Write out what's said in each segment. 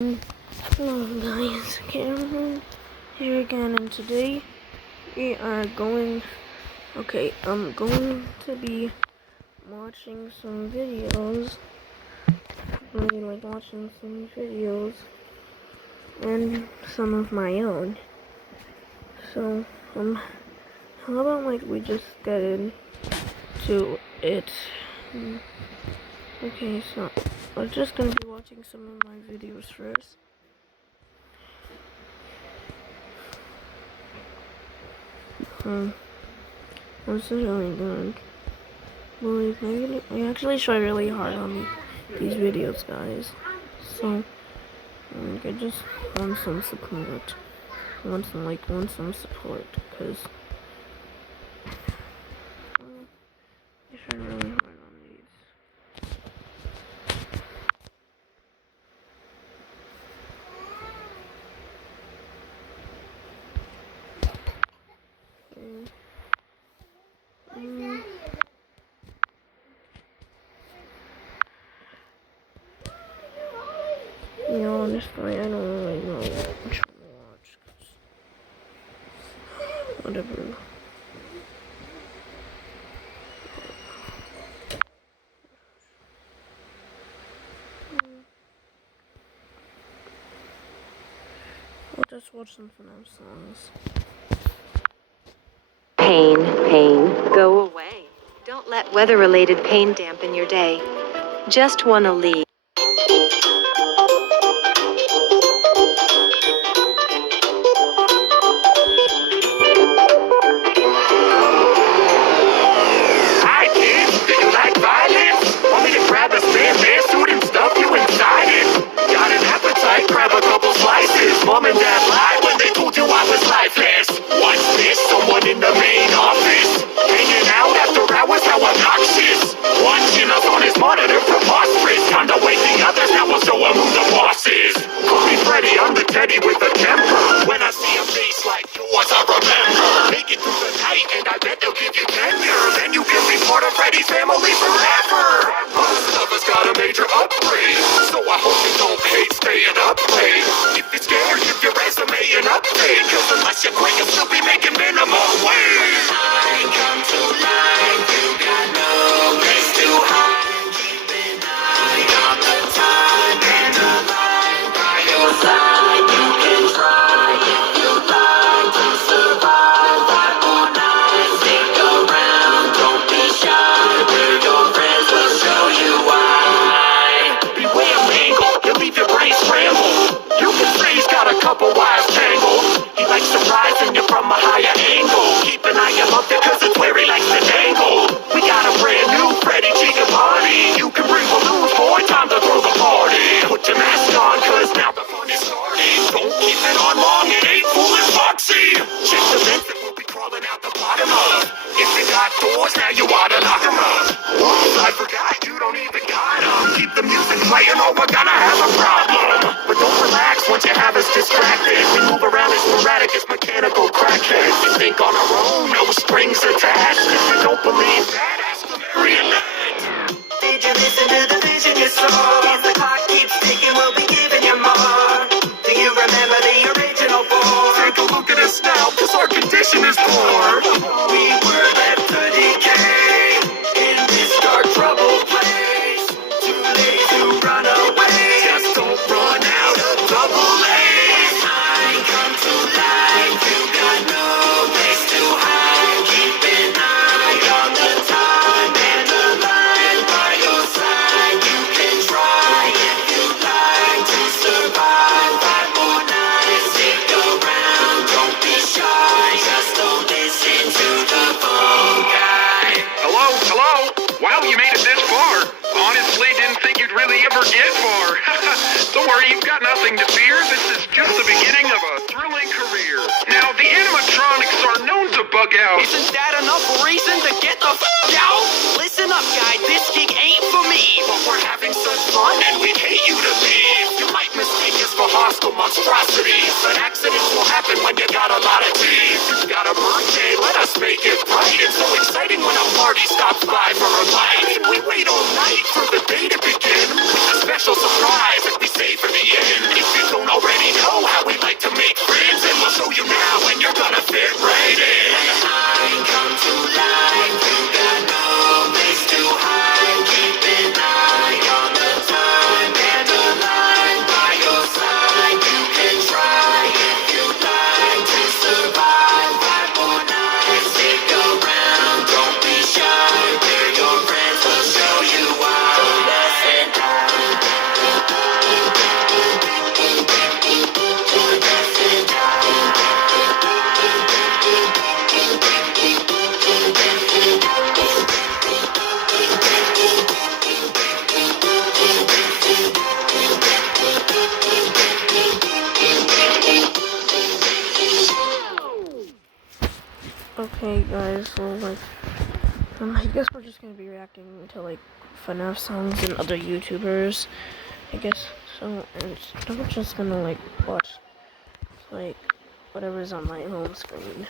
Hello guys, Cameron here again, and today we are I'm going to be watching some videos, and some of my own. So, how about we just get into it? Okay, so I'm just gonna be watching some of my videos first. This is really good. Believe me, I actually try really hard on these videos, guys. So, I just want some support. Want some support, because I try really hard on these. Yeah, honestly, I don't really know which one to watch, whatever. I'll just watch some fnaf songs. Pain, go away. Don't let weather-related pain dampen your day. Just wanna leave. Hi kids, do you like violence? Want me to grab a spare suit and stuff you inside it? Got an appetite, grab a couple slices. Mom and dad lied when they told you I was lifeless. What's this? Someone in the main office? Hanging out after hours, how obnoxious. Watching us on his monitor, preposterous. Time to wake the others, now we'll show him who the boss is. Call me Freddy, I'm the teddy with a temper. When I see a face like yours, I remember. Make it through the night and I bet they'll give you tenure. Then you can be part of Freddy's family forever. Most of us got a major upgrade, so I hope you don't hate staying up late. If you're scared, give your resume an update, cause unless you're great, you'll still be making minimum wage. I come to life, you got no place to hide. Keep an eye on the time and the line by your side. You can try if you like to survive 5 more nights. Stick around, don't be shy. We're your friends, we'll show you why. Beware mangle, you'll leave your brain scrambled. You can say he's got a couple wires tangled. He likes surprising you from a higher angle. Keep an eye on it cause it's where he likes to dangle. We got a brand new Freddy Chica party. You can bring balloons, boy, time to throw the party. Put your mask on cause now the fun is starting. Don't keep it on long, it ain't fooling Foxy. Check the vents that we'll be crawling out the bottom of. If you got doors, now you oughta lock them up. Whoops, I forgot, you don't even got them. Keep the music playing or we're gonna have a problem. But don't relax once you have us distracted. We move around as sporadic as mechanical crackheads. We think on our own, no strings attached. If you don't believe that, ask the marionette. Did you listen to the vision you saw? As the clock keeps ticking, we'll be giving you more. Do you remember the original form? Take a look at us now, cause our condition is poor. We were left to decay in this dark, troubled place. Too late to run away. Just don't run out of double A's. I come to life, you got no place to hide. Keep an eye on the time and the line by your side. You can try if you like to survive 5 more nights. Stick around, don't be shy. Just don't listen to the phone guy. Hello? Wow, you made it this far. Honestly, didn't think you'd really ever get far. Don't worry, you've got nothing to fear. This is just the beginning of a thrilling career. Now, the animatronics are known to bug out. Isn't that enough reason to get the f*** out? Listen up, guy, this gig ain't for me. But we're having such fun and we'd hate you to leave. You might mistake us for hostile monstrosities, but accidents will happen when you got a lot of teeth. You've got a birthday, let us make it bright. It's so exciting when a party stops by for a bite. And we wait all night for the day to begin with a special surprise that we save for the end. If Okay, guys, so, like, I guess we're just gonna be reacting to, like, FNAF songs and other YouTubers, I guess. So, and I'm just gonna, like, watch, like, whatever's on my home screen.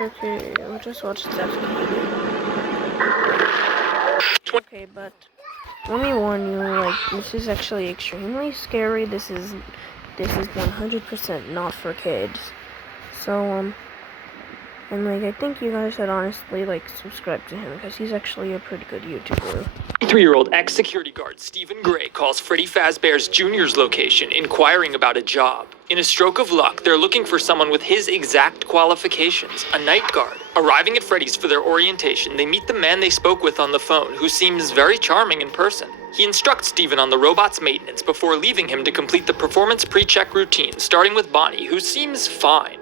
Okay, we'll just watch Steph. Okay, but let me warn you, like, this is actually extremely scary. This is 100% not for kids. So, and, like, I think you guys should honestly, like, subscribe to him, because he's actually a pretty good YouTuber. 23-year-old ex-security guard Stephen Gray calls Freddy Fazbear's Jr.'s location, inquiring about a job. In a stroke of luck, they're looking for someone with his exact qualifications, a night guard. Arriving at Freddy's for their orientation, they meet the man they spoke with on the phone, who seems very charming in person. He instructs Stephen on the robot's maintenance before leaving him to complete the performance pre-check routine, starting with Bonnie, who seems fine.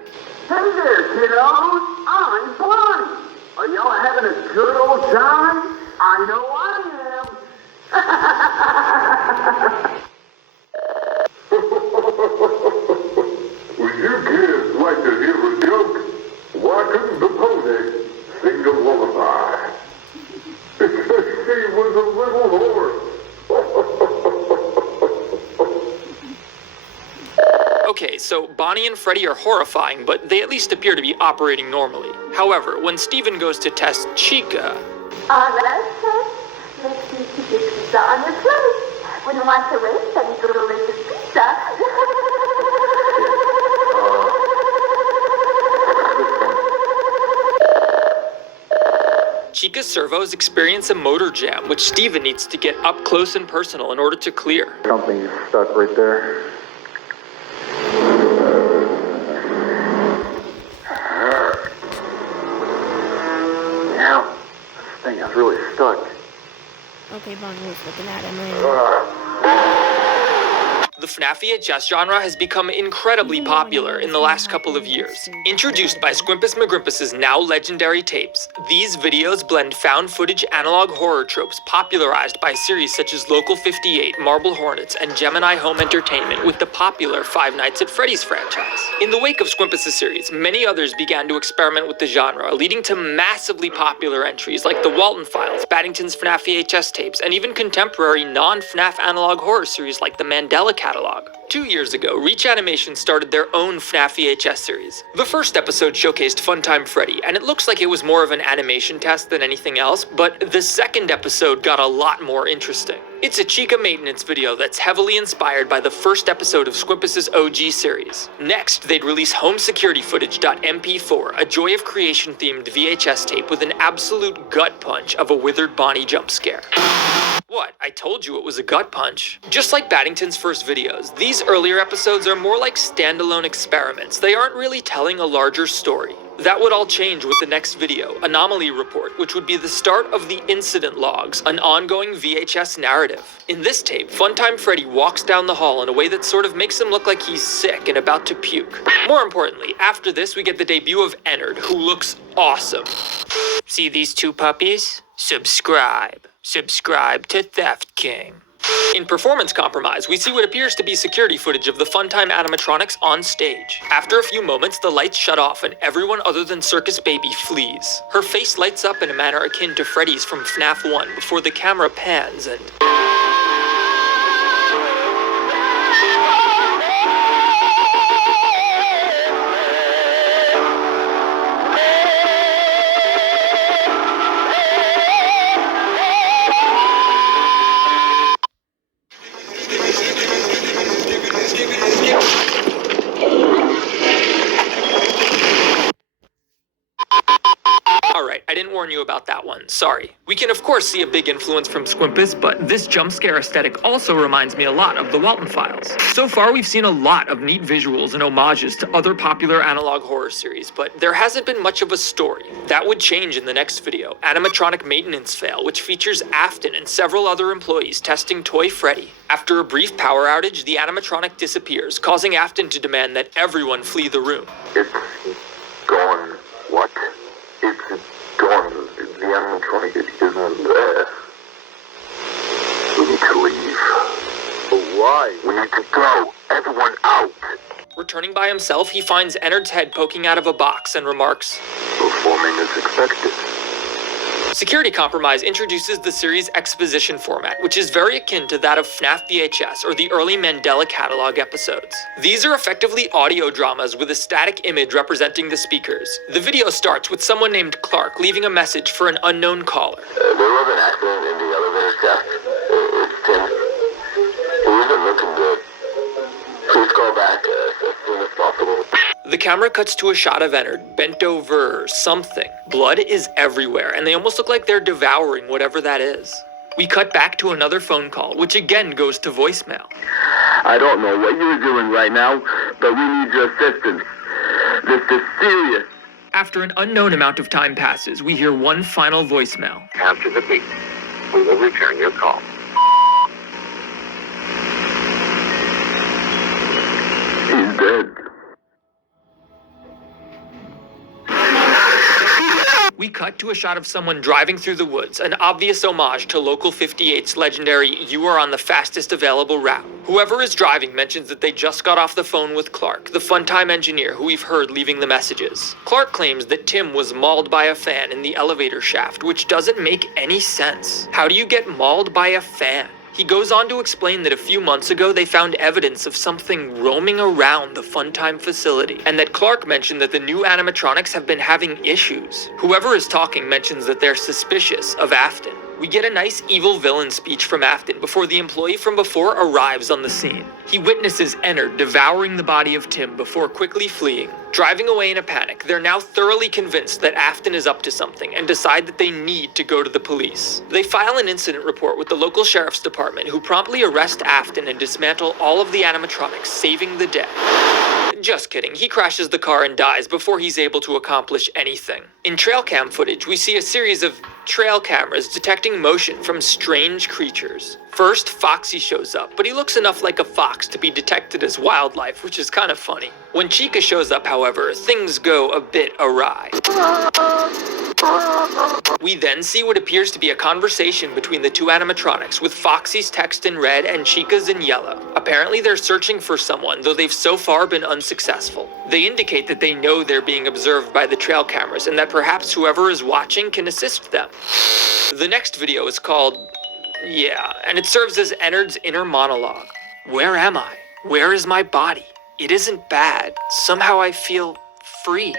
Hey there, kiddos! I'm Bonnie! Are y'all having a good old time? I know I am! Would you kids like to hear a joke? Why couldn't the pony sing a lullaby? Because she was a little horse. Okay, so Bonnie and Freddy are horrifying, but they at least appear to be operating normally. However, when Stephen goes to test Chica... Alright, kids. Let's see if you get pizza on your plate. When you want to waste any delicious pizza... Chica's servos experience a motor jam, which Stephen needs to get up close and personal in order to clear. Something's stuck right there. Now, this thing is really stuck. Okay, Bonnie was looking at him later. The FNAF VHS genre has become incredibly popular in the last couple of years. Introduced by Squimpus McGrimpus's now legendary tapes, these videos blend found footage analog horror tropes popularized by series such as Local 58, Marble Hornets, and Gemini Home Entertainment with the popular Five Nights at Freddy's franchise. In the wake of Squimpus' series, many others began to experiment with the genre, leading to massively popular entries like the Walton Files, Baddington's FNAF VHS tapes, and even contemporary non-FNAF analog horror series like the Mandela Catalog. 2 years ago, Reach Animation started their own FNAF VHS series. The first episode showcased Funtime Freddy, and it looks like it was more of an animation test than anything else, but the second episode got a lot more interesting. It's a Chica maintenance video that's heavily inspired by the first episode of Squimpus' OG series. Next, they'd release home security footage.mp4, a Joy of Creation themed VHS tape with an absolute gut punch of a withered Bonnie jump scare. What? I told you it was a gut punch. Just like Baddington's first videos, these earlier episodes are more like standalone experiments. They aren't really telling a larger story. That would all change with the next video, Anomaly Report, which would be the start of the Incident Logs, an ongoing VHS narrative. In this tape, Funtime Freddy walks down the hall in a way that sort of makes him look like he's sick and about to puke. More importantly, after this we get the debut of Ennard, who looks awesome. See these two puppies? Subscribe. Subscribe to Theft King. In Performance Compromise, we see what appears to be security footage of the Funtime animatronics on stage. After a few moments, the lights shut off and everyone other than Circus Baby flees. Her face lights up in a manner akin to Freddy's from FNAF 1 before the camera pans and... Alright, I didn't warn you about that one, sorry. We can of course see a big influence from Squimpus, but this jump scare aesthetic also reminds me a lot of the Walton Files. So far we've seen a lot of neat visuals and homages to other popular analog horror series, but there hasn't been much of a story. That would change in the next video, Animatronic Maintenance Fail, which features Afton and several other employees testing Toy Freddy. After a brief power outage, the animatronic disappears, causing Afton to demand that everyone flee the room. It's gone. What? It's gone. The animatronic isn't there. We need to leave. But why? We need to go. Everyone out. Returning by himself, he finds Ennard's head poking out of a box and remarks, Performing as expected. Security Compromise introduces the series' exposition format, which is very akin to that of FNAF VHS or the early Mandela catalog episodes. These are effectively audio dramas with a static image representing the speakers. The video starts with someone named Clark leaving a message for an unknown caller. There was an accident in the elevator shaft. It's Tim. He isn't looking good. Please call back as soon as possible. The camera cuts to a shot of Ennard, bent over or something. Blood is everywhere, and they almost look like they're devouring whatever that is. We cut back to another phone call, which again goes to voicemail. I don't know what you're doing right now, but we need your assistance. This is serious. After an unknown amount of time passes, we hear one final voicemail. After the beep, we will return your call. He's dead. We cut to a shot of someone driving through the woods, an obvious homage to Local 58's legendary "You are on the fastest available route." Whoever is driving mentions that they just got off the phone with Clark, the Funtime engineer who we've heard leaving the messages. Clark claims that Tim was mauled by a fan in the elevator shaft, which doesn't make any sense. How do you get mauled by a fan? He goes on to explain that a few months ago they found evidence of something roaming around the Funtime facility, and that Clark mentioned that the new animatronics have been having issues. Whoever is talking mentions that they're suspicious of Afton. We get a nice evil villain speech from Afton before the employee from before arrives on the scene. He witnesses Ennard devouring the body of Tim before quickly fleeing. Driving away in a panic, they're now thoroughly convinced that Afton is up to something and decide that they need to go to the police. They file an incident report with the local sheriff's department, who promptly arrest Afton and dismantle all of the animatronics, saving the day. Just kidding, he crashes the car and dies before he's able to accomplish anything. In trail cam footage, we see a series of trail cameras detecting motion from strange creatures. First, Foxy shows up, but he looks enough like a fox to be detected as wildlife, which is kind of funny. When Chica shows up, however, things go a bit awry. We then see what appears to be a conversation between the two animatronics, with Foxy's text in red and Chica's in yellow. Apparently they're searching for someone, though they've so far been unsuccessful. They indicate that they know they're being observed by the trail cameras, and that perhaps whoever is watching can assist them. The next video is called Yeah, and it serves as Ennard's inner monologue. Where am I? Where is my body? It isn't bad. Somehow I feel free.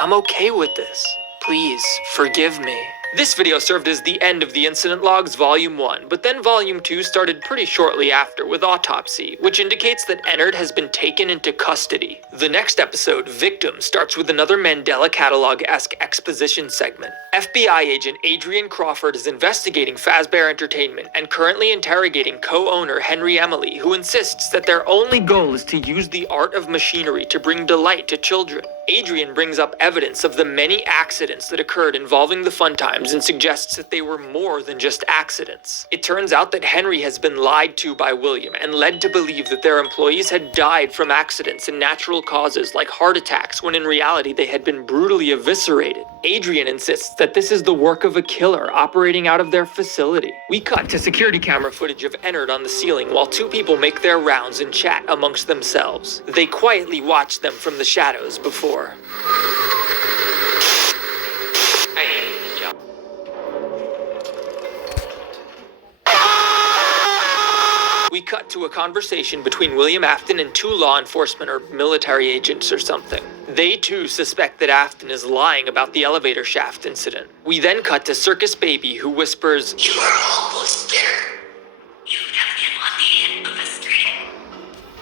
I'm okay with this. Please, forgive me. This video served as the end of the Incident Logs Volume 1, but then Volume 2 started pretty shortly after with Autopsy, which indicates that Ennard has been taken into custody. The next episode, Victim, starts with another Mandela Catalog-esque exposition segment. FBI agent Adrian Crawford is investigating Fazbear Entertainment and currently interrogating co-owner Henry Emily, who insists that their only goal is to use the art of machinery to bring delight to children. Adrian brings up evidence of the many accidents that occurred involving the Funtimes and suggests that they were more than just accidents. It turns out that Henry has been lied to by William and led to believe that their employees had died from accidents and natural causes like heart attacks, when in reality they had been brutally eviscerated. Adrian insists that this is the work of a killer operating out of their facility. We cut to security camera footage of Ennard on the ceiling while two people make their rounds and chat amongst themselves. They quietly watch them from the shadows before. I hate this job. We cut to a conversation between William Afton and two law enforcement or military agents or something. They too suspect that Afton is lying about the elevator shaft incident. We then cut to Circus Baby, who whispers, You are almost there. You have him on the end of a string.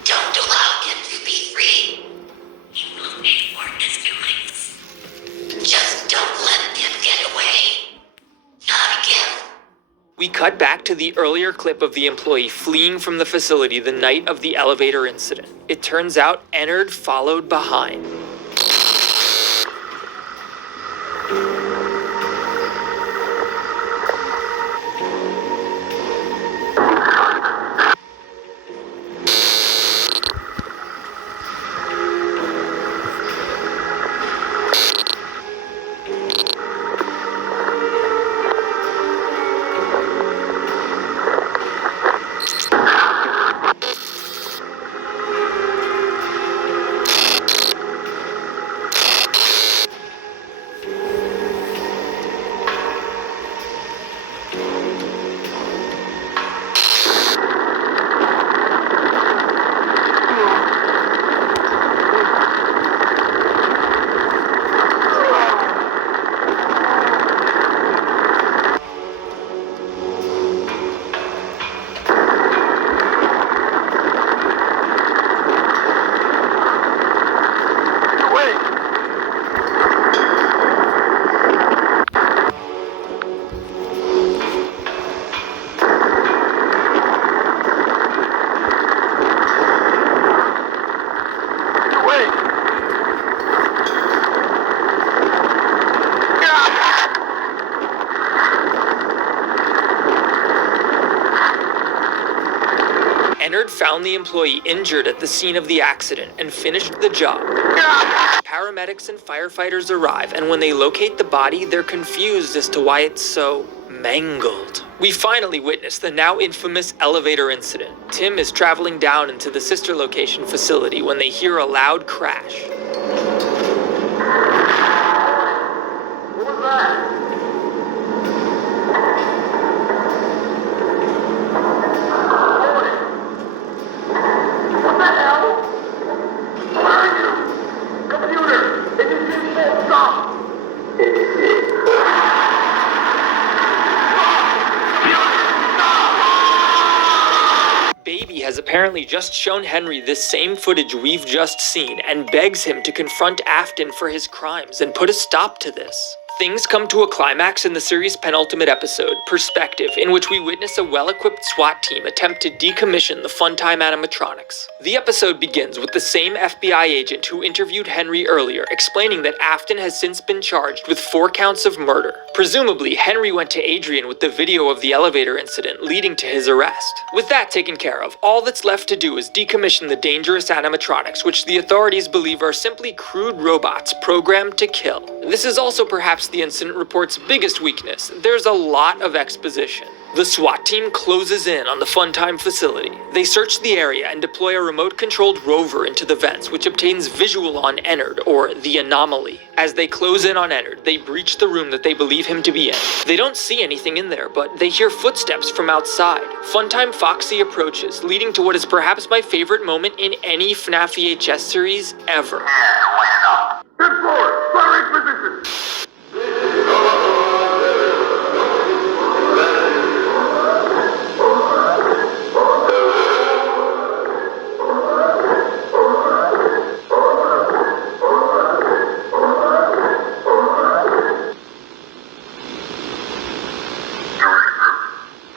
Don't allow him to be free. He will pay for his doings. Just don't let him get away. Not again. We cut back to the earlier clip of the employee fleeing from the facility the night of the elevator incident. It turns out Ennard followed behind. Ennard found the employee injured at the scene of the accident and finished the job. Paramedics and firefighters arrive, and when they locate the body, they're confused as to why it's so mangled. We finally witness the now infamous elevator incident. Tim is traveling down into the sister location facility when they hear a loud crash. What was that? What the hell? Where are you? Computer! It is in full stop! Baby has apparently just shown Henry this same footage we've just seen and begs him to confront Afton for his crimes and put a stop to this. Things come to a climax in the series' penultimate episode, Perspective, in which we witness a well-equipped SWAT team attempt to decommission the Funtime animatronics. The episode begins with the same FBI agent who interviewed Henry earlier, explaining that Afton has since been charged with 4 counts of murder. Presumably, Henry went to Adrian with the video of the elevator incident, leading to his arrest. With that taken care of, all that's left to do is decommission the dangerous animatronics, which the authorities believe are simply crude robots programmed to kill. This is also perhaps the incident report's biggest weakness. There's a lot of exposition. The SWAT team closes in on the Funtime facility. They search the area and deploy a remote-controlled rover into the vents, which obtains visual on Ennard, or the anomaly. As they close in on Ennard, they breach the room that they believe him to be in. They don't see anything in there, but they hear footsteps from outside. Funtime Foxy approaches, leading to what is perhaps my favorite moment in any FNAF VHS series ever. Fifth floor! Firing position!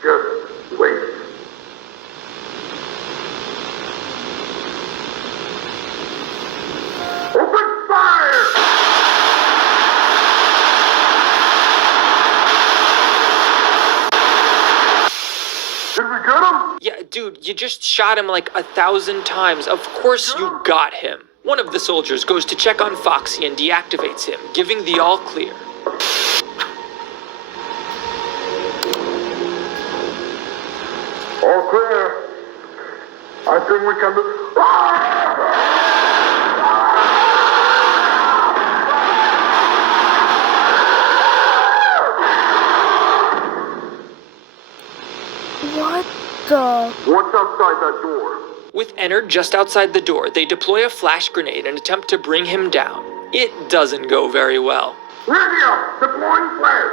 Just wait. Open fire! Did we get him? Yeah, dude, you just shot him like 1,000 times. Of course you got him. One of the soldiers goes to check on Foxy and deactivates him, giving the all clear. All clear. I think we can do... What the? What's outside that door? With Ennard just outside the door, they deploy a flash grenade and attempt to bring him down. It doesn't go very well. Radio! Deploying flash!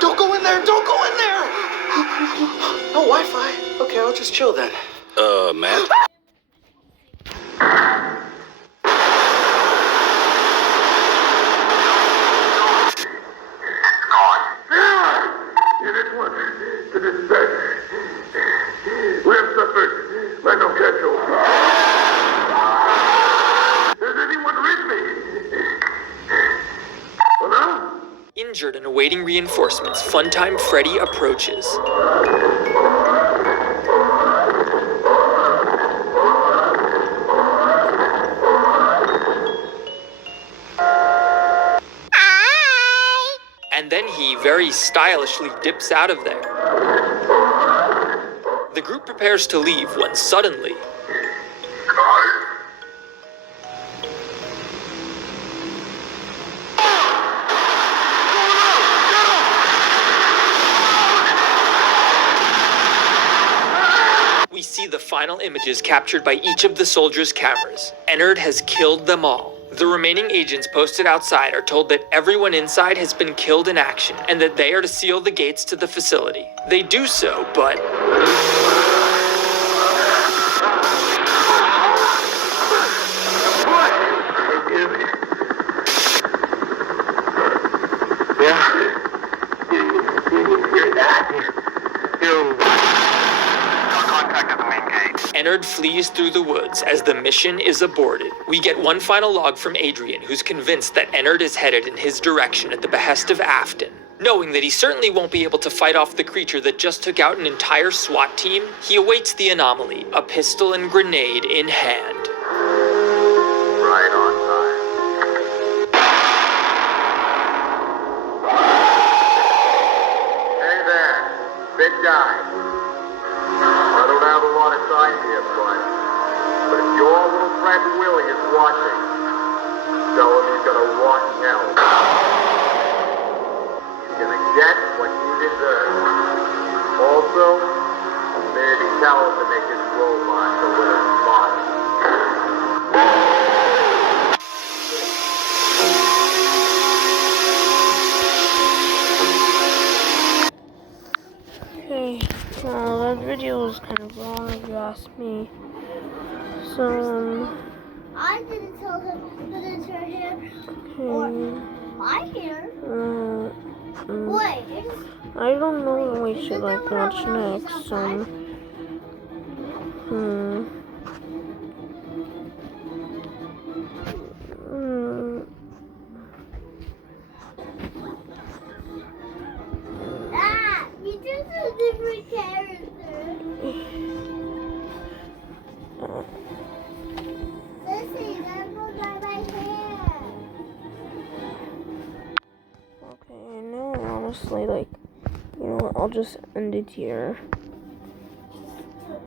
Don't go in there! Don't go in there! No Wi-Fi. Okay, I'll just chill then. Matt? Unit 1, to dispatch. We have suffered mental casualties. Does anyone read me? Hello? Injured and awaiting reinforcements, Funtime Freddy approaches. And then he very stylishly dips out of there. The group prepares to leave when suddenly, we see the final images captured by each of the soldiers' cameras. Ennard has killed them all. The remaining agents posted outside are told that everyone inside has been killed in action and that they are to seal the gates to the facility. They do so, but... Ennard flees through the woods as the mission is aborted. We get one final log from Adrian, who's convinced that Ennard is headed in his direction at the behest of Afton. Knowing that he certainly won't be able to fight off the creature that just took out an entire SWAT team, he awaits the anomaly, a pistol and grenade in hand. Right on time. Hey there, big guy. I don't have a lot of time here, but if your little friend Willie is watching, tell him he's gonna rot in hell. He's gonna get what he deserves. Also, maybe tell him to make his robot a little smarter. Okay, well, that video was kind of long if you ask me. So, I didn't tell him that it's her hair okay. or my hair. Wait, I don't know what we should like watch next. you just a different character. Listen, I'm going by my hair. Okay, no, honestly, like, you know what, I'll just end it here.